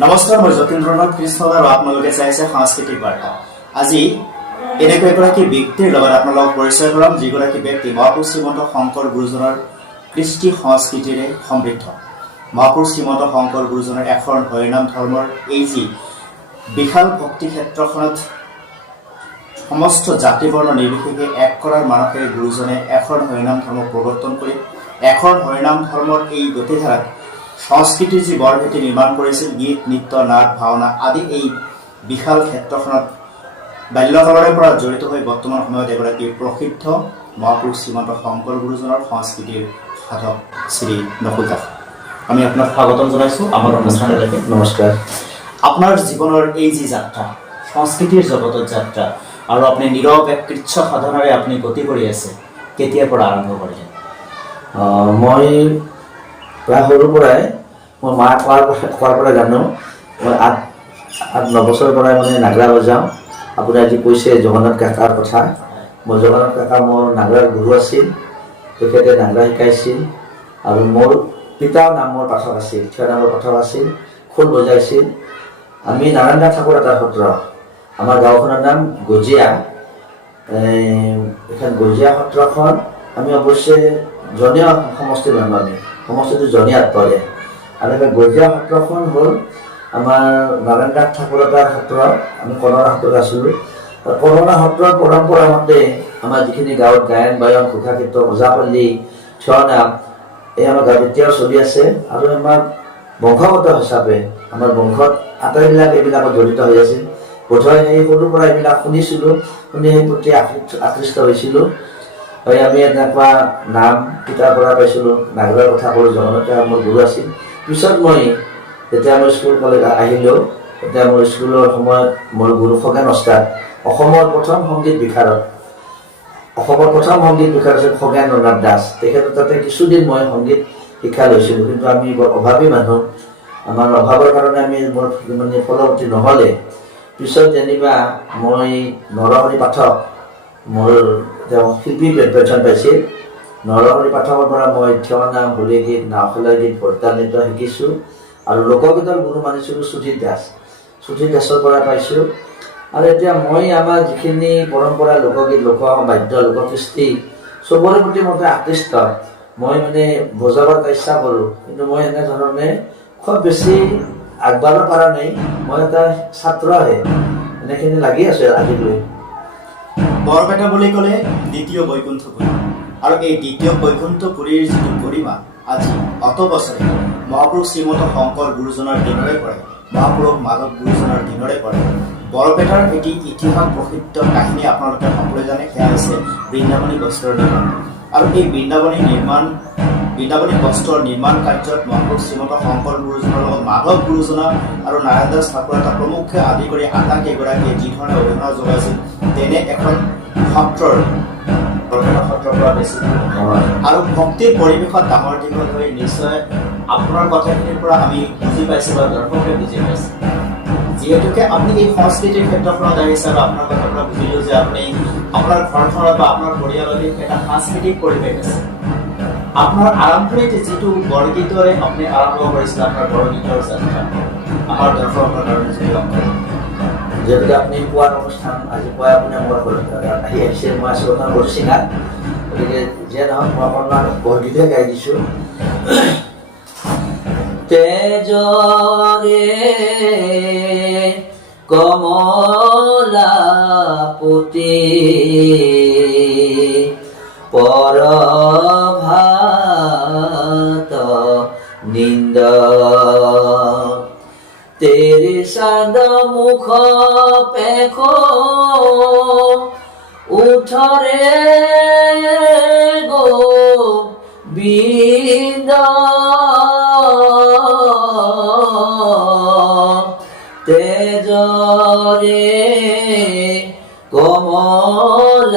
নমস্কাৰ, মই যতীন্দ্ৰনাথ কৃষ্ণ আৰু আপোনালোকে চাইছে সাংস্কৃতিক বাৰ্তা। আজি এনেকুৱা এগৰাকী ব্যক্তিৰ লগত আপোনালোকক পৰিচয় কৰাম, যিগৰাকী ব্যক্তি মহাপুৰুষ শ্ৰীমন্ত শংকৰ গুৰুজনাৰ কৃষ্টি সংস্কৃতিৰে সমৃদ্ধ। মহাপুৰুষ শ্ৰীমন্ত শংকৰ গুৰুজনাৰ এখন হৰিনাম ধৰ্মৰ এই যি বিশাল ভক্তি ক্ষেত্ৰখনত সমস্ত জাতি বৰ্ণ নিৰ্বিশেষে এক কৰাৰ মানসেৰে গুৰুজনে এখন হৰিনাম ধৰ্ম প্ৰৱৰ্তন কৰি এখন হৰিনাম ধৰ্মৰ এই গতিধাৰাত সংস্কৃতিৰ যি বৰভেটি নিৰ্মাণ কৰিছিল, গীত, নৃত্য, নাট, ভাওনা আদি এই বিশাল ক্ষেত্ৰখনত বাল্যকালৰে পৰা জড়িত হৈ বৰ্তমান সময়ত এগৰাকী প্ৰসিদ্ধ মহাপুৰুষ শ্ৰীমন্ত শংকৰ গুৰুজনাৰ সংস্কৃতিৰ সাধক শ্ৰী নকুল দাস। আমি আপোনাক স্বাগতম জনাইছোঁ আমাৰ অনুষ্ঠানলৈকে। নমস্কাৰ। আপোনাৰ জীৱনৰ এই যি যাত্ৰা, সংস্কৃতিৰ জগতত যাত্ৰা, আৰু আপুনি নীৰৱ এক কৃচ্ছ সাধনাৰে আপুনি গতি কৰি আছে, কেতিয়াৰ পৰা আৰম্ভ কৰিলে? মই প্ৰায় সৰুৰ পৰাই মই মা কোৱাৰ পৰা জানো। মই 8-9 বছৰৰ পৰাই মানে নাগৰা বজাওঁ। আপুনি আজি কৈছে জগন্নাথ কাকাৰ কথা। মই জগন্নাথ কাকা মোৰ নাগৰাৰ গুৰু আছিল। তেখেতে নাগৰা শিকাইছিল আৰু মোৰ পিতাও নামৰ পাঠক আছিল, থিয় নামৰ পাঠক আছিল, খোল বজাইছিল। আমি নাৰায়ণ ঠাকুৰ এটা সত্ৰ, আমাৰ গাঁওখনৰ নাম গজিয়া। এখন গজিয়া সত্ৰখন আমি অৱশ্যে জনীয়া সমষ্টিৰ মানুহ, আমি সমষ্টিটো জনীয়াত পৰে। আৰু এটা গজিয়া সত্ৰখন হ'ল আমাৰ নাৰায়ণ ঠাকুৰ এটাৰ সত্ৰ। আমি কলৰা সত্ৰত আছিলোঁ। কলৰা সত্ৰৰ পৰম্পৰা মতে আমাৰ যিখিনি গাঁৱত গায়ন বায়ন, ঘোষা কীৰ্তন, ওজাপালি, থিয় নাম এই আমাৰ গাঁৱত এতিয়াও চলি আছে। আৰু আমাৰ বংশগত হিচাপে আমাৰ বংশত আটাইবিলাক এইবিলাকত জড়িত হৈ আছিল। বোধহয় সেই সৰুৰ পৰা এইবিলাক শুনিছিলোঁ, শুনি সেই প্ৰতি আকৃষ্ট হৈছিলোঁ। আমি এনেকুৱা নাম কিতাৰ পৰা পাইছিলোঁ। নাগৰাৰ কথা ক'লোঁ, জগন্নাথ মোৰ গুৰু আছিল। পিছত মই যেতিয়া মই স্কুল কলেজ আহিলোঁ, তেতিয়া মোৰ স্কুলৰ সময়ত মোৰ গুৰু খগেন ওস্তাদ, অসমৰ প্ৰথম সংগীত বিশাৰদ আছিল খগেন ৰঘুনাথ দাস। তেখেতৰ তাতে কিছুদিন মই সংগীত শিক্ষা লৈছিলোঁ। কিন্তু আমি বৰ অভাৱী মানুহ, আমাৰ অভাৱৰ কাৰণে আমি মোৰ মানে ফলৱৰ্তী নহ'লে। পিছত যেনিবা মই নৰহৰি পাঠক, মোৰ তেওঁ শিল্পী পেঞ্চন পাইছিল। নৰহৰি পাঠকৰ পৰা মই থিয় নাম, হোলী গীত, নাওখেলীয়া গীত, ভৰতাল নৃত্য শিকিছোঁ। আৰু লোকগীতৰ গুৰু মানিছিলোঁ সুধীৰ দাসৰ পৰা পাইছোঁ। আৰু এতিয়া মই আমাৰ যিখিনি পৰম্পৰা, লোকগীত, লোকবাদ্য, লোককৃষ্টি চবৰে প্ৰতি মতে আকৃষ্ট। মই মানে বজাবৰ ইচ্ছা কৰোঁ, কিন্তু মই এনেধৰণে খুব বেছি আগবাঢ়িব পৰা নাই। মই এটা ছাত্ৰহে, এনেখিনি লাগি আছোঁ আজিলৈ। বৰপেটা বুলি ক'লে দ্বিতীয় বৈকুণ্ঠপুৰী, আৰু এই দ্বিতীয় বৈকুণ্ঠপুৰীৰ যিটো গৰিমা আজি অত বছৰে মহাপুৰুষ শ্ৰীমন্ত শংকৰ গুৰুজনাৰ দিনৰে পৰে, মহাপুৰুষ মাধৱ গুৰুজনাৰ দিনৰে পৰে বৰপেটাৰ এটি ইতিহাস প্ৰসিদ্ধ কাহিনী আপোনালোকে সকলোৱে জানে। সেয়া হৈছে বৃন্দাবনী বস্ত্ৰৰ নিৰ্মাণ। আৰু এই বৃন্দাবনী বস্ত্ৰৰ নিৰ্মাণ কাৰ্যত মহাপুৰুষ শ্ৰীমন্ত শংকৰ গুৰুজনাৰ লগত মাধৱ গুৰুজনা আৰু নাৰায়ণ দাস ঠাকুৰ এটা প্ৰমুখ্যে আদি কৰি আটাইকেইগৰাকীয়ে যিধৰণে অৰিহণা যোগাইছিল, তেনে এখন সত্ৰৰ সত্ৰৰ পৰা বেছি আৰু ভক্তিৰ পৰিৱেশত ডাঙৰ দীঘল হৈ নিশ্চয় আপোনাৰ কথাখিনিৰ পৰা আমি বুজি পাইছোঁ বা দৰ্শকে বুজি পাইছে। যিহেতুকে আপুনি এই সংস্কৃতিৰ ক্ষেত্ৰখনত আহিছে আৰু আপোনাৰ কথাৰ পৰা বুজিলোঁ যে আপুনি আপোনাৰ ঘৰখনত বা আপোনাৰ পৰিয়ালতে এটা সাংস্কৃতিক পৰিৱেশ আছে। আপোনাৰ আৰম্ভণিতে যিটো বৰগীতৰে আপুনি আৰম্ভ কৰিছিলে আপোনাৰ বৰগীতৰ যাত্ৰা, আমাৰ দৰ্শকৰ কাৰণে যিহেতুকে আপুনি পুৱাৰ অনুষ্ঠান, আজি পুৱা আপুনি মোৰ ঘৰত আহি আহিছে, মই আছোঁ কথা বৰচিঙাত। গতিকে যিয়ে নহওক মই অকণমান বৰগীতে গাই দিছোঁ। তেজৰে কমলাপতি পৰভাত নিন্দ তেৰি চাঁদ মুখ পেখ উঠৰে গোবিন্দ তেজৰে কমলাপতি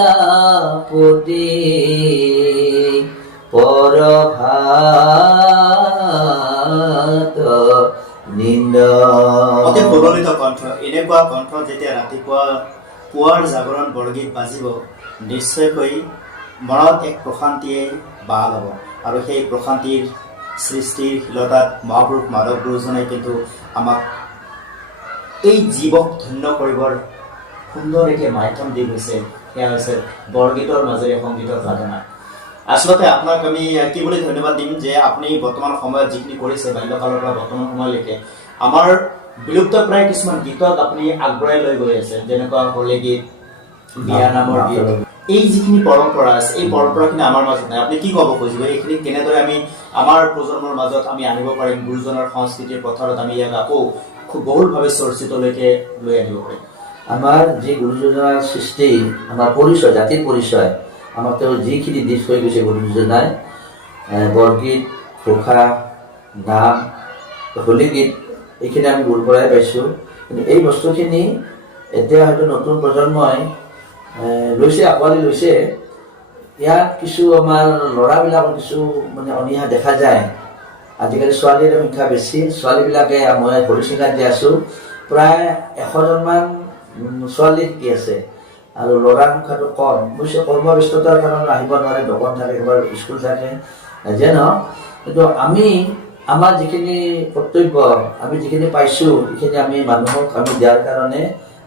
পৰভাত নিন্দ। অতি সুললিত কণ্ঠ, এনেকুৱা কণ্ঠ যেতিয়া ৰাতিপুৱা পুৱাৰ জাগৰণ বৰগীত বাজিব, নিশ্চয়কৈ মনত এক প্ৰশান্তিয়ে বাহ ল'ব। আৰু সেই প্ৰশান্তিৰ সৃষ্টিৰ শীলতাত মহাপুৰুষ মাধৱ গুৰুজনে কিন্তু আমাক এই জীৱক ধন্য কৰিবৰ সুন্দৰ এটি মাধ্যম দি গৈছে, সেয়া হৈছে বৰগীতৰ মাজেৰে সংগীতৰ সাধনা। আচলতে আপোনাক আমি কি বুলি ধন্যবাদ দিম যে আপুনি বৰ্তমান সময়ত যিখিনি কৰিছে বাল্যকালৰ পৰা বৰ্তমান সময়লৈকে আমাৰ বিলুপ্তপ্ৰায় কিছুমান গীতক আপুনি আগবঢ়াই লৈ গৈ আছে, যেনেকুৱা হোলী গীত, বিয়া নামৰ গীত। এই যিখিনি পৰম্পৰা আছে এই পৰম্পৰাখিনি আমাৰ মাজত নাই। আপুনি কি ক'ব খুজিব এইখিনি কেনেদৰে আমি আমাৰ প্ৰজন্মৰ মাজত আমি আনিব পাৰিম, গুৰুজনাৰ সংস্কৃতিৰ পথাৰত আমি ইয়াক আকৌ খুব বহুলভাৱে চৰ্চিতলৈকে লৈ আনিব পাৰিম? আমাৰ যি গুৰুজনাৰ সৃষ্টি, আমাৰ পৰিচয়, জাতিৰ পৰিচয়, আমাক তেওঁ যিখিনি দি থৈ গৈছে গুৰুজনাই, বৰগীত, ঘোষা, নাম, হোলী গীত, এইখিনি আমি গুৰুৰ পৰাই পাইছোঁ। কিন্তু এই বস্তুখিনি এতিয়া হয়তো নতুন প্ৰজন্মই লৈছে, আঁকোৱালি লৈছে। ইয়াত কিছু আমাৰ ল'ৰাবিলাকৰ কিছু মানে অনীহা দেখা যায়। আজিকালি ছোৱালীৰ সংখ্যা বেছি। ছোৱালীবিলাকে, মই হৰিচিঙাত যে আছোঁ, প্ৰায় 100জনমান ছোৱালী শিকি আছে আৰু ল'ৰাৰ সংখ্যাটো কম। অৱশ্যে কৰ্মব্যস্ততাৰ কাৰণে আহিব নোৱাৰে, দোকান থাকে, এবাৰ স্কুল থাকে, যে নহওক। কিন্তু আমাৰ যিখিনি কৰ্তব্য, আমি যিখিনি পাইছোঁ, সেইখিনি আমি মানুহক আমি দিয়াৰ কাৰণে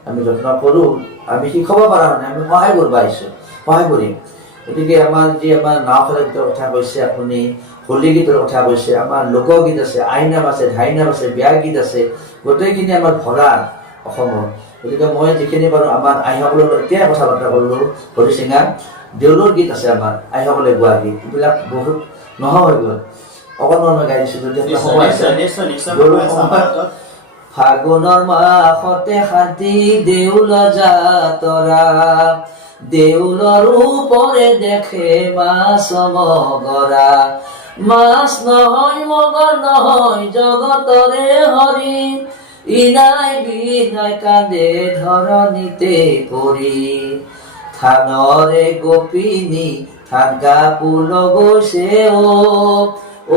আমি যত্ন কৰোঁ। আমি শিকাব পৰা নাই, আমি সহায় কৰিব আহিছোঁ, সহায় কৰিম। গতিকে আমাৰ নাওখলা গীতৰ কথা কৈছে আপুনি, হোলী গীতৰ কথা কৈছে, আমাৰ লোকগীত আছে, আইনাম আছে, ধাইনাম আছে, বিয়া গীত আছে, গোটেইখিনি আমাৰ ভৰা অসমৰ। গতিকে মই যিখিনি পাৰোঁ আমাৰ আইসকলৰ এতিয়াই কথা বাৰ্তা কৰিলোঁ, হৰিচিঙা দেউলৰ গীত আছে, আমাৰ আইসকলে গোৱা গীত, এইবিলাক বহুত নোহোৱা হৈ গ'ল। অকণমান মই গাই দিছোঁ যদি সময় আছে। ফাগুনৰ মাহতে হাতী দেউল যাতৰা, দেউলৰ ওপৰে দেখে মাছ মগৰা, মাছ নহয় মগৰ নহয় জগতৰে হৰি, ইনাই বিনাই কান্দে ধৰণীতে পৰি, থানৰে গোপিনী থান কাপোৰ গৈছে অ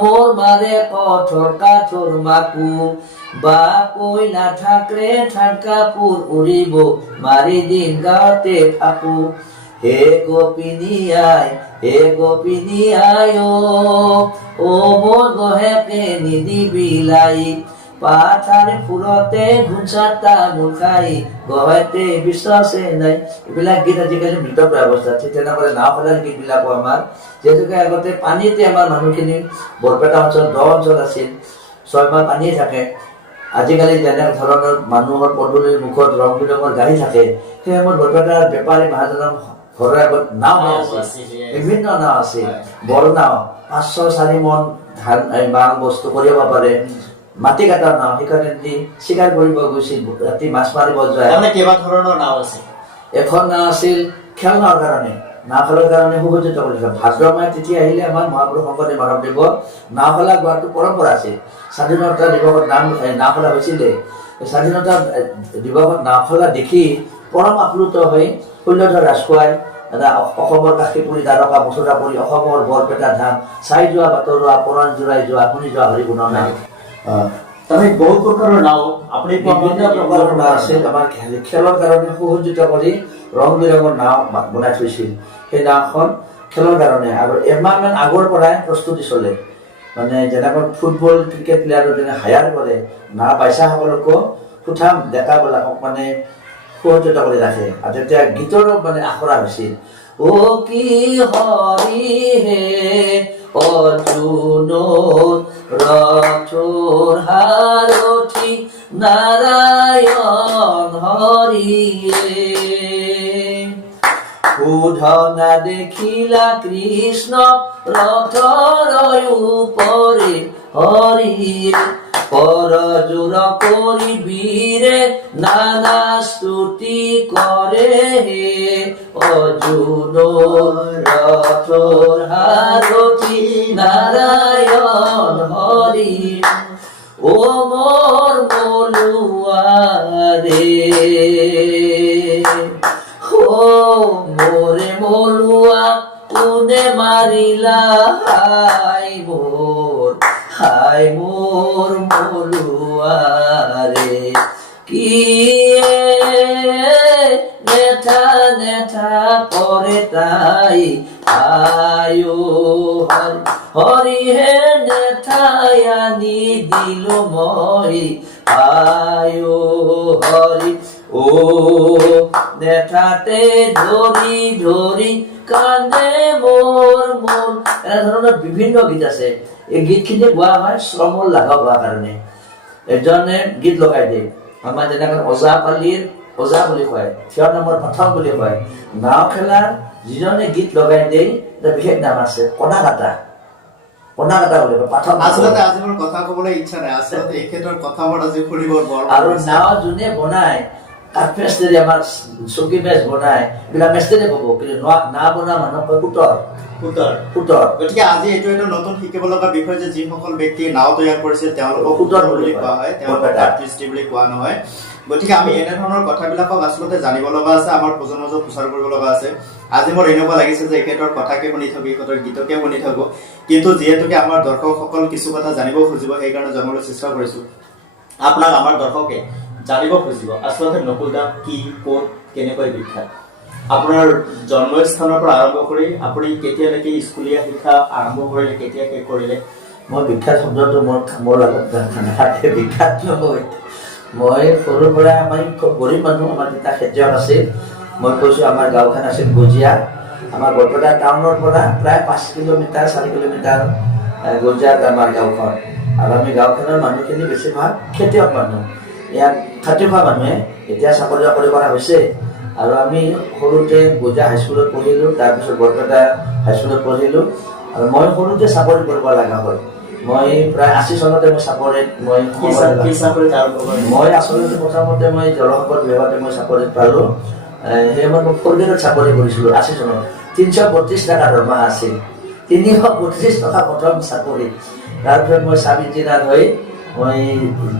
মোৰ মাৰে কাঠৰ মাকো, বা কইলা ঠাকৰে থান কাপোৰ উৰিব মাৰি দিন গাঁৱতে থাকো, হে গোপিনী আই অ মোৰ গহেকে নিদিবি লাই, পাথাৰ ফুৰতে ঘুঞ্চাতা মুখাই গহতে বিশ্বাসে নাই। এইবিলাক গীত আজিকালি মৃতপ্ৰায় অৱস্থা। ঠিক তেনেকৈ নাওখলাৰ গীতবিলাকো আমাৰ, যিহেতুকে আগতে পানীতে আমাৰ মানুহখিনি, বৰপেটা অঞ্চল 10 অঞ্চল আছিল, 6 মাহ পানীয়ে থাকে। আজিকালি যেনে ধৰণৰ মানুহৰ পদূলিৰ মুখত ৰং বিৰঙৰ গাড়ী থাকে, সেই সময়ত বৰপেটাৰ বেপাৰী মহাজনৰ ঘৰৰ আগত নাও আছে, বিভিন্ন নাও আছে, বৰ নাও, 504 মন ধান মাল বস্তু কৰিব পাৰে, মাটি কাটাৰ নাও, সেইকাৰণে চিকাৰ কৰিব গৈছিল, ৰাতি মাছ মাৰিব যায়। কেইবা ধৰণৰ নাও আছে? এখন নাও আছিল খেল নাওৰ কাৰণে, নাওখলাৰ কাৰণে সুসজ্জিত কৰিছিল। ভাদ্ৰ মাহ তিথি আহিলে আমাৰ মহাপুৰুষ শংকৰদেৱ মাধৱদেৱৰ নাওখলা গোৱাটো পৰম্পৰা আছিল। স্বাধীনতা দিৱসত নাওখলা হৈছিলে। স্বাধীনতা দিৱসত নাওখলা দেখি পৰম আপ্লুত হৈ শৈলধৰ ৰাজখোৱাই অসমৰ কাশীপুৰী দ্বাৰকা মছুৰা কৰি অসমৰ বৰপেটা ধাম চাই যোৱা বাটৰুৱা পৰাণ জোৰাই যোৱা শুনি যোৱা হৰি গুণৰ নাম। তাৰমানে বহুত প্ৰকাৰৰ নাও, আপুনি বিভিন্ন প্ৰকাৰৰ নাও আছিল। আমাৰ খেলৰ কাৰণে সুসজ্জিত কৰি ৰং বিৰঙৰ নাও বনাই থৈছিল। সেই নাওখন খেলৰ কাৰণে আৰু এমাহমান আগৰ পৰাই প্ৰস্তুতি চলে। মানে যেনেকৈ ফুটবল ক্ৰিকেট প্লেয়াৰৰ যেনে হায়াৰ কৰে, নাও বাইচাসকলকো সুঠাম ডেকাবিলাকক মানে সুসজ্জিত কৰি ৰাখে। আৰু তেতিয়া গীতৰো মানে আখৰা হৈছিল, অ কি হৰি হে অৰ্জুন ৰথৰ হাৰথি নাৰায়ণ হৰিয়ে, সুধনা দেখিলা কৃষ্ণ ৰথৰ উপৰে হৰিয়ে, পৰজোৰ কৰি বীৰে নানা স্তুতি কৰে হে, অৰ্জুন ৰথৰ হাৰথি নাৰায়ণ হৰি, ও মোৰ মলুৱাৰে, ও মোৰে মলুৱা কোনে মাৰিলা হাই মোৰ মলুৱাৰে, কি নেঠা নেঠা কৰে তাই আয়ো হৰিহে নেঠাই আনি দিলো মই আয়ো হৰি ও নেঠাতে ধৰি ধৰি কান্দে মোৰ মোৰ এনে ধৰণৰ বিভিন্ন গীত আছে। এই গীতখিনি গোৱা হয় শ্ৰমৰ লাঘৱ হোৱাৰ কাৰণে। এজনে গীত লগাই দিয়ে, আমাৰ যেনেকৈ ওজাপালিৰ ওজা বুলি কয়, থিয় নামৰ প্ৰথম বুলি কয়। নাও খেলাৰ যিজনে গীত লগাই দিয়ে এটা বিশেষ নাম আছে, কণা কাটা বুলি কয় প্ৰথম। আচলতে আজি মোৰ কথা ক'বলৈ ইচ্ছা নাই, আচলতে এখেতৰ কথাবোৰ আজি শুনিব বৰ আৰু নাও যোনে বনাই কাঠ মেষ্ট্ৰি, আমাৰ চকী মেজ বনাই এইবিলাক মেষ্ট্ৰিয়ে ক'ব, কিন্তু না বনোৱা মানুহক কয় সুতৰ। গতিকে আজি এইটো এটা নতুন শিকিব লগা বিষয় যে যিসকল ব্যক্তিয়ে নাও তৈয়াৰ কৰিছিল তেওঁলোকক সুতৰ বুলি কোৱা হয়, তেওঁলোকক কাঠ মিস্ত্ৰী বুলি কোৱা নহয়। গতিকে আমি এনেধৰণৰ কথাবিলাকক আচলতে জানিব লগা আছে, আমাৰ প্ৰজন্মৰ মাজত প্ৰচাৰ কৰিব লগা আছে। আজি মোৰ এনেকুৱা লাগিছে যে এখেতৰ কথাকে শুনি থাকো, এখেতৰ গীতকে শুনি থাকো, কিন্তু যিহেতুকে আমাৰ দৰ্শকসকল কিছু কথা জানিব খুজিব, সেইকাৰণে জনাবলৈ চেষ্টা কৰিছো। আপোনাক আমাৰ দৰ্শকে জানিব খুজিব আচলতে নকুল দাস কি, ক'ত, কেনেকৈ বিখ্যাত। আপোনাৰ জন্মস্থানৰ পৰা আৰম্ভ কৰি আপুনি কেতিয়ালৈকে স্কুলীয়া শিক্ষা আৰম্ভ কৰিলে, কেতিয়া শেষ কৰিলে? মই বিখ্যাত শব্দটো মোৰ লগত নাথাকে। বিখ্যাত নহয়, মই সৰুৰ পৰা আমাৰ খুব গৰীব মানুহ, আমাৰ দেউতা খেতিয়ক আছিল। মই কৈছোঁ আমাৰ গাঁওখন আছিল গজিয়া, আমাৰ বৰপেটা টাউনৰ পৰা প্ৰায় 5 কিলোমিটাৰ 4 কিলোমিটাৰ গজিয়াত আমাৰ গাঁওখন। আৰু আমি গাঁওখনৰ মানুহখিনি বেছিভাগ খেতিয়ক মানুহ, ইয়াত খাটি খোৱা মানুহে। এতিয়া চাকৰি বাকৰি কৰা হৈছে। আৰু আমি সৰুতে গজিয়া হাইস্কুলত পঢ়িলোঁ, তাৰপিছত বৰপেটা হাইস্কুলত পঢ়িলোঁ। আৰু মই সৰুতে চাকৰি কৰিব লগা হ'ল। মই প্ৰায় 80 চনতে মই চাকৰিত মই আচলতে প্ৰথমতে মই জলসম্পদ বিভাগতে মই চাকৰিত পালোঁ। সেই মই ফৌৰগেটত চাকৰি কৰিছিলোঁ 80 চনত। 332 টকা দৰমহা আছিল, 332 টকা প্ৰথম চাকৰি। তাৰপিছত মই চাব ইঞ্জিনিয়াৰ হৈ মই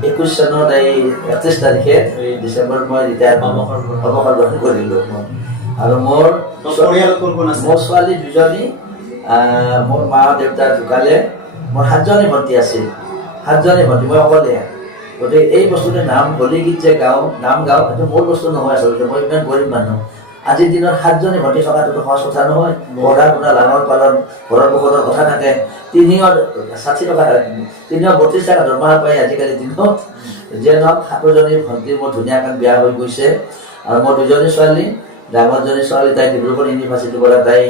21 চনত এই 31 তাৰিখে ডিচেম্বৰত মই ৰিটায়াৰ অৱসৰ গ্ৰহণ কৰিলোঁ। আৰু মোৰ ছোৱালী 2জনী, মোৰ মা দেউতা ঢুকালে। মোৰ 7জনী ভণ্টি আছিল, 7জনী ভণ্টি, মই অকলে। গতিকে এই বস্তুটোৰ নাম হোলী গীত যে নাম গাওঁ, সেইটো মোৰ বস্তু নহয় আচলতে। মই ইমান গৰীব মানুহ। আজিৰ দিনত 7জনী ভণ্টি থকাটোতো সহজ কথা নহয়। পঢ়া শুনা, লালন পালন, ঘৰৰ পোহৰৰ কথা থাকে। 360 টকা 332 টকা দৰমহা পাই আজিকালি দিনত। যে নহওক 7জনী ভণ্টি মোৰ ধুনীয়াকৈ বিয়া হৈ গৈছে। আৰু মোৰ 2জনী ছোৱালী, ডাঙৰজনী ছোৱালী তাই ডিব্ৰুগড় ইউনিভাৰ্চিটিৰ পৰা তাই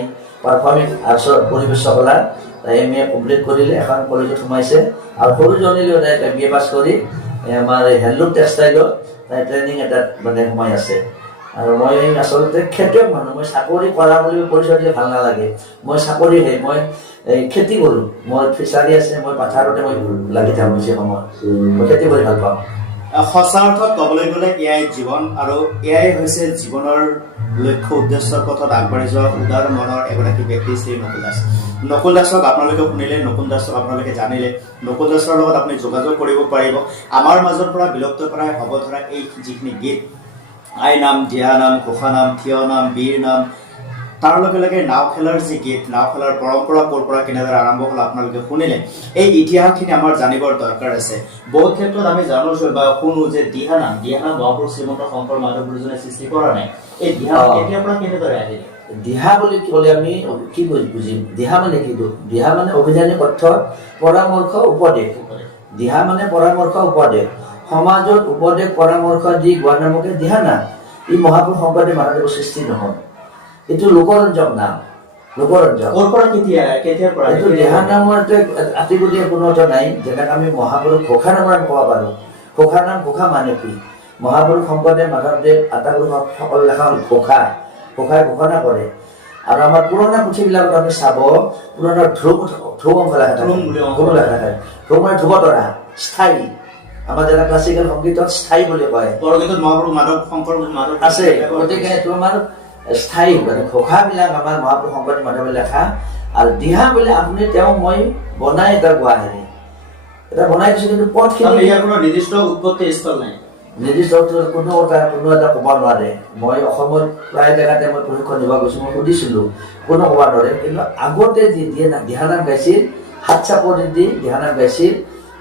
পাৰফৰ্মিং আৰ্টছৰ পৰিৱেশ কলা, তাই MA কমপ্লিট কৰিলে, এখন কলেজত সোমাইছে। আৰু সৰুজনীলৈও তাই BA পাছ কৰি আমাৰ হেণ্ডলুম টেক্সটাইলত তাই ট্ৰেইনিং এটাত মানে সোমাই আছে। আৰু মই আচলতে খেতিয়ক মানুহ। মই চাকৰি কৰা বুলি পৰিচয় দিলে ভাল নালাগে। মই চাকৰিহে, মই খেতি কৰোঁ। মোৰ ফিচাৰী আছে, মই পথাৰতে মই লাগি থাকোঁ বেছি সময়। মই খেতি কৰি ভাল পাওঁ। সঁচা অৰ্থত ক'বলৈ গ'লে এয়াই জীৱন, আৰু এয়াই হৈছে জীৱনৰ লক্ষ্য উদ্দেশ্যৰ পথত আগবাঢ়ি যোৱা উদাৰ মনৰ এগৰাকী ব্যক্তি শ্ৰী নকুল দাস। নকুল দাসক আপোনালোকে শুনিলে, নকুল দাসক আপোনালোকে জানিলে, নকুল দাসৰ লগত আপুনি যোগাযোগ কৰিব পাৰিব। আমাৰ মাজৰ পৰা বিলুপ্ত প্ৰায় হ'ব ধৰা এই যিখিনি গীত, আই নাম, দিহা নাম, ঘোষা নাম, থিয় নাম, বীৰ নাম, তাৰ লগে লগে নাও খেলাৰ যি গীত, নাও খেলাৰ পৰম্পৰা ক'ৰ পৰা কেনেদৰে আৰম্ভ হ'ল আপোনালোকে শুনিলে। এই ইতিহাসখিনি আমাৰ জানিবৰ দৰকাৰ আছে। বহুত ক্ষেত্ৰত আমি জানো বা শুনো যে দিহা নাম মহাপুৰুষ শ্ৰীমন্ত শংকৰ মাধৱ গুৰুজনে সৃষ্টি কৰা নাই। এই দিহা কেতিয়াৰ পৰা কেনেদৰে আহিলে? দিহা বুলি ক'লে আমি কি বুজিম? দিহা মানে কিটো? দিহা মানে অভিধানিক অৰ্থত পৰামৰ্শ, উপদেশ। দিহা মানে পৰামৰ্শ, উপদেশ। সমাজত উপদেশ পৰামৰ্শ দি গোৱা নামকে দিহা নাম। ই মহাপুৰুষ শংকৰদেৱ মাধৱদেৱৰ সৃষ্টি নহয়, এইটো লোকৰঞ্জক নাম। লোকৰঞ্জক এইটো দিহা নামৰ আতিগুটি কোনো এটা নাই। যেনেকৈ আমি মহাপুৰুষ ঘোষা নামৰ আমি ক'ব পাৰোঁ। ঘোষাৰ নাম, ঘোষা মানে কি? মহাপুৰুষ শংকৰদেৱ মাধৱদেৱ আটাইপুৰুষ সকল লেখা হ'ল ঘোষাই ঘোষণা কৰে। আৰু আমাৰ পুৰণা পুথিবিলাকত আমি চাব, পুৰণা ধ্ৰুৱ অংশ লেখা থাকে, ধ্ৰুৱ মানে ধ্ৰুৱতৰা, স্থায়ী। আমাৰ যেনে ক্লাছিকেল সংগীতত স্থায়ী বুলি কয়, বৰগীতত মহাপুৰুষ মাধৱ শংকৰ আছে। গতিকে এইটো আমাৰ স্থায়ী মানে ঘোষাবিলাক আমাৰ মহাপুৰুষ শংকৰদেৱ মাধৱে লেখা। আৰু দিহা বুলি আপুনি মই বনাই এটা গোৱা হেৰি এটা বনাই দিছোঁ, কিন্তু পথখিনি ইয়াৰ কোনো নিৰ্দিষ্ট উৎপত্তি স্থল নাই, নিৰ্দিষ্ট কোনো এটা ক'ব নোৱাৰে। মই অসমৰ প্ৰায় জেগাতে মই প্ৰশিক্ষণ দিব গৈছোঁ, মই সুধিছিলোঁ, কোনো ক'ব নোৱাৰে। কিন্তু আগতে দিহানাম গাইছিল, হাত চাপৰি দি দিহানাম গাইছিল।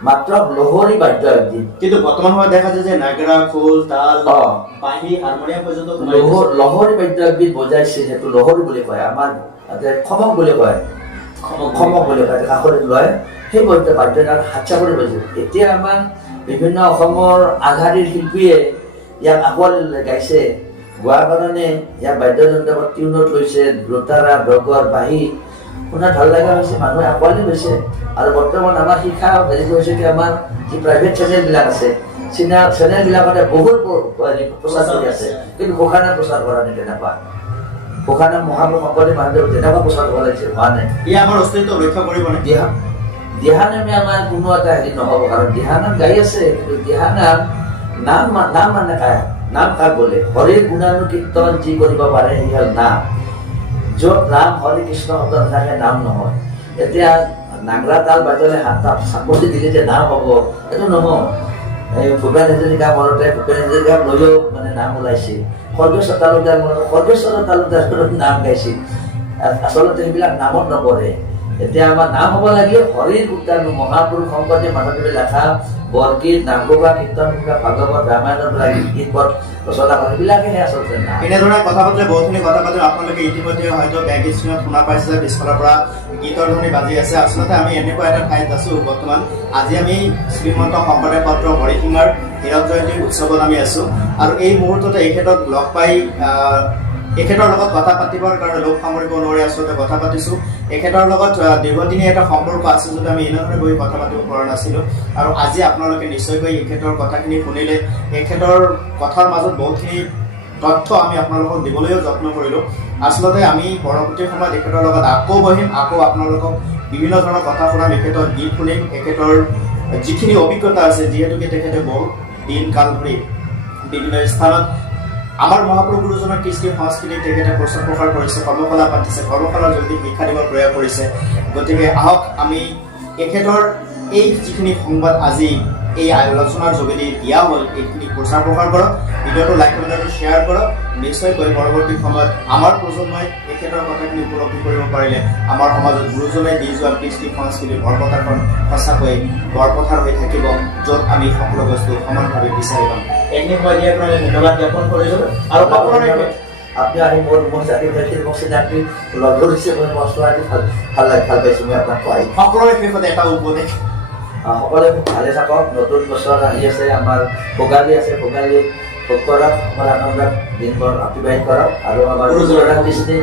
মাত্ৰ লহৰী বাদ্য একদিন। কিন্তু বৰ্তমান সময়ত দেখা যায় যে নাগৰা, খোল, তাল, অ বাঁহী, হাৰমনিয়াম পৰ্যন্ত সোমাই গৈছে। লহৰী বাদ্য একবিধ বজাইছে, সেইটো লহৰী বুলি কয়, আমাৰ তাতে খমক বুলি কয়, খমক বুলি কয়, কাষত লয়, সেই বাদ্য হাত চাপৰি বজাইছে। এতিয়া আমাৰ বিভিন্ন অসমৰ আগশাৰীৰ শিল্পীয়ে ইয়াক আঁকোৱালি গাইছে, গোৱাৰ কাৰণে ইয়াক বাদ্যযন্ত্ৰ টিউনত লৈছে, লোটাৰা, ডগৰ, বাঁহী, শুনা ভাল লগা হৈছে, মানুহে আঁকোৱালি লৈছে। আৰু বৰ্তমান আমাৰ শিক্ষা হেৰি কৰিছে কি, আমাৰ যি প্ৰাইভেট চেনেলবিলাক আছে, চেনেলবিলাকতে বহুত প্ৰচাৰ কৰি আছে, কিন্তু ঘোষণা প্ৰচাৰ কৰা নাই তেনেকুৱা। ঘোষণা মহাপুৰুষ শংকৰদেৱ মাধৱদেৱ তেনেকুৱা প্ৰচাৰ কৰা লাগিছে, হোৱা নাই। ই আমাৰ অস্তিত্ব ৰক্ষা কৰিব নে? দিহানামে আমাৰ কোনো এটা হেৰি নহ'ব, কাৰণ দিহানাম গাই আছে, কিন্তু দিহানাম নাম মানে কায়, নাম কাক বোলে? হৰিৰ গুণানুকীৰ্তন যি কৰিব পাৰে সি হ'ল নাম। য'ত নাম হৰি কৃষ্ণ শব্দ নাথাকে নাম নহয়। এতিয়া নাগৰা তাল বাজলে চাপতি দিলে যে নাম হ'ব, এইটো নহয়। এই ভূপেন হাজৰিকা মনতে ভূপেন হাজৰিকাক লৈও মানে নাম ওলাইছে, সৰ্বেশ্বৰ তালুকদাৰ মনত সৰ্বেশ্বৰ তালুকদাৰ নাম গাইছিল। আচলতে সেইবিলাক নামত নপৰে। এতিয়া আমাৰ নাম হ'ব লাগে হৰিৰ গুণগান, মহাপুৰুষ শংকৰদেৱ মাধৱদেৱে লেখা বৰগীত, নামঘোষা, কীৰ্তন ঘোষা, ভাগৱত, ৰামায়ণৰ পৰা গীত পদ ৰচনা কৰে, সেইবিলাকেহে আচলতে নাম। এনেধৰণে কথা পাতিলে বহুতখিনি কথা পাতিম। আপোনালোকে ইতিমধ্যে হয়তো বেক স্ক্ৰীণত শুনা পাইছে যে পিছফালৰ পৰা গীতৰ ধ্বনি বাজি আছে। আচলতে আমি এনেকুৱা এটা ঠাইত আছো বৰ্তমান। আজি আমি শ্ৰীমন্ত শংকৰদেৱ সত্ৰ হৰিসিঙৰ হীৰক জয়ন্তী উৎসৱত আমি আছো, আৰু এই মুহূৰ্ততে এখেতক লগ পাই এখেতৰ লগত কথা পাতিবৰ কাৰণে লোক সামৰিব নোৱাৰি আচলতে কথা পাতিছোঁ। এখেতৰ লগত দীৰ্ঘদিনীয়া এটা সম্পৰ্ক আছে যদি আমি এনেধৰণে বহি কথা পাতিব পৰা নাছিলোঁ। আৰু আজি আপোনালোকে নিশ্চয়কৈ এখেতৰ কথাখিনি শুনিলে, এখেতৰ কথাৰ মাজত বহুতখিনি তথ্য আমি আপোনালোকক দিবলৈও যত্ন কৰিলোঁ। আচলতে আমি পৰৱৰ্তী সময়ত এখেতৰ লগত আকৌ বহিম, আকৌ আপোনালোকক বিভিন্ন ধৰণৰ কথা শুনাম, এখেতৰ গীত শুনিম, এখেতৰ যিখিনি অভিজ্ঞতা আছে, যিহেতুকে তেখেতে বহুত দিন কাল ধৰি বিভিন্ন স্থানত আমাৰ মহাপুৰুষ গুৰুজনৰ কৃষ্টি সংস্কৃতিক তেখেতে প্ৰচাৰ প্ৰসাৰ কৰিছে, কৰ্মশালা পাতিছে, কৰ্মশালাৰ যোগেদি শিক্ষা দিবৰ প্ৰয়াস কৰিছে। গতিকে আহক আমি এখেতৰ এই যিখিনি সংবাদ আজি এই আলোচনাৰ যোগেদি দিয়া হ'ল, এইখিনি প্ৰচাৰ প্ৰসাৰ কৰক, ভিডিঅ'টো লাইক কমেণ্ট শ্বেয়াৰ কৰক। নিশ্চয়কৈ পৰৱৰ্তী সময়ত আমাৰ প্ৰজন্মই এখেতৰ কথাখিনি উপলব্ধি কৰিব পাৰিলে আমাৰ সমাজত গুৰুজনে দি যোৱা কৃষ্টি সংস্কৃতিৰ বৰপথাৰখন সঁচাকৈ বৰপথাৰ হৈ থাকিব, য'ত আমি সকলো বস্তু সমানভাৱে বিচাৰি পাম। এইখিনি সময় দিয়াৰ কাৰণে ধন্যবাদ জ্ঞাপন কৰিছোঁ। আৰু আপুনি আহি মোৰ জাতি চিনাকি লগ ধৰিছে, মই মস্ত আজি ভাল পাইছোঁ মই আপোনাক পাই। সকলোৰে শেষত এটা উপদেশ, সকলোৱে ভালে থাকক। নতুন বছৰ আহি আছে, আমাৰ ভোগালী আছে, ভোগালী ভোগ কৰক, আমাৰ আনন্দত দিনবোৰ অতিবাহিত কৰক। আৰু আমাৰ গুৰুজনাৰ কৃষ্টি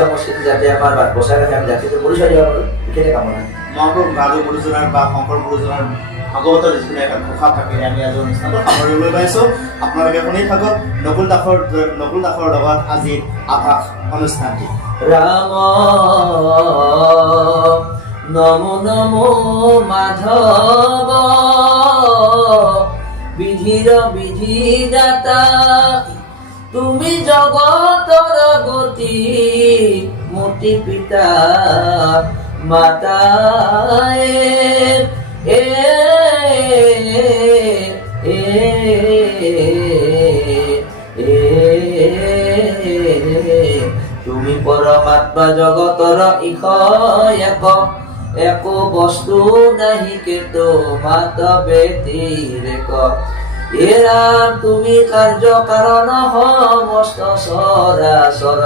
সংস্কৃতি যাতে আমাৰ বচাই ৰাখে, আমি জাতিটো পৰিচয় দিব পাৰোঁ, সেইখিনি কামনা। মহাপুৰুষ গাৰু গুৰুজনাৰ বা শংকৰ গুৰুজনাৰ ভাগৱতৰ যিকোনো এটা ঘোষা থাকিলে আমি আজি অনুষ্ঠানটো সামৰিবলৈ পাইছোঁ। আপোনালোকে শুনি থাকক নকুল দাসৰ লগত আজি আভাস অনুষ্ঠানটি। ৰাম নমো নমো মাধৱ বিধিৰ বিধিদাতা, তুমি জগতৰ গতি মূৰ্তি পিতা মাতায়ে তুমি পৰমাত্মা জগতৰ ইশ একো বস্তু নাহি কেতো মাত ব্যতিৰেক, এৰা তুমি কাৰ্য কাৰণ সমস্ত চৰাচৰ,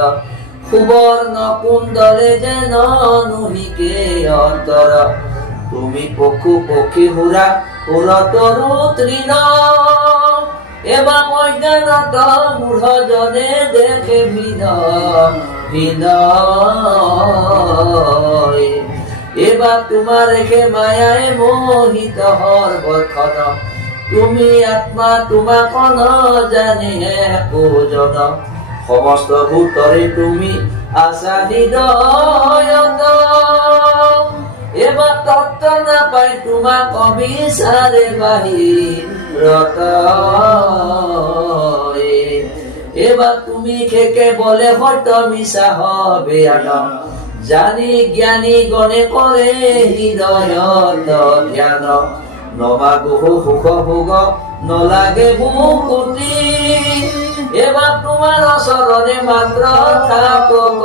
সুবৰ্ণ কুণ্ডলে যেন নুহিকে অন্তৰ, তুমি পশু পক্ষী সুৰা সুৰতৰু তৃণ, এবা অজ্ঞানত মূঢ়জনে দেখে ভিন ভিন, এবার তোমার রেখে মায়ায় মোহিত সর্বক্ষণ, তুমি আত্মা তোমাক ন জানে একোজন, সমস্ত ভূতরে তুমি আশা হৃদয়ত, এবার তত্ত্ব নাপাই তোমাক অবিচারে বাহিরত, এবার তুমি খেকে বলে হয়তো মিশা হবে আনন্দ, জানি জ্ঞানী গণে কৰে হৃদয়ত ধ্যান, নমাগো সুখ ভোগ নলাগে মুকুতি, এবাৰ তোমাৰ চৰণে মাত্ৰ থাকক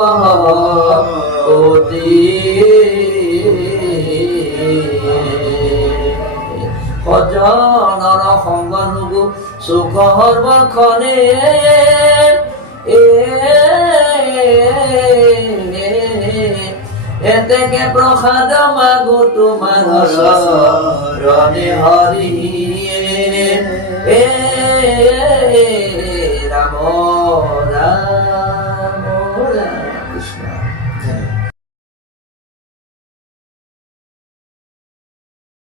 অতি। সজনৰ সংগ নুগু সুখ সৰ্বক্ষণে এতেকে প্ৰসাদ মাগো তোমাৰ চৰণে হৰি ৰাম ৰাম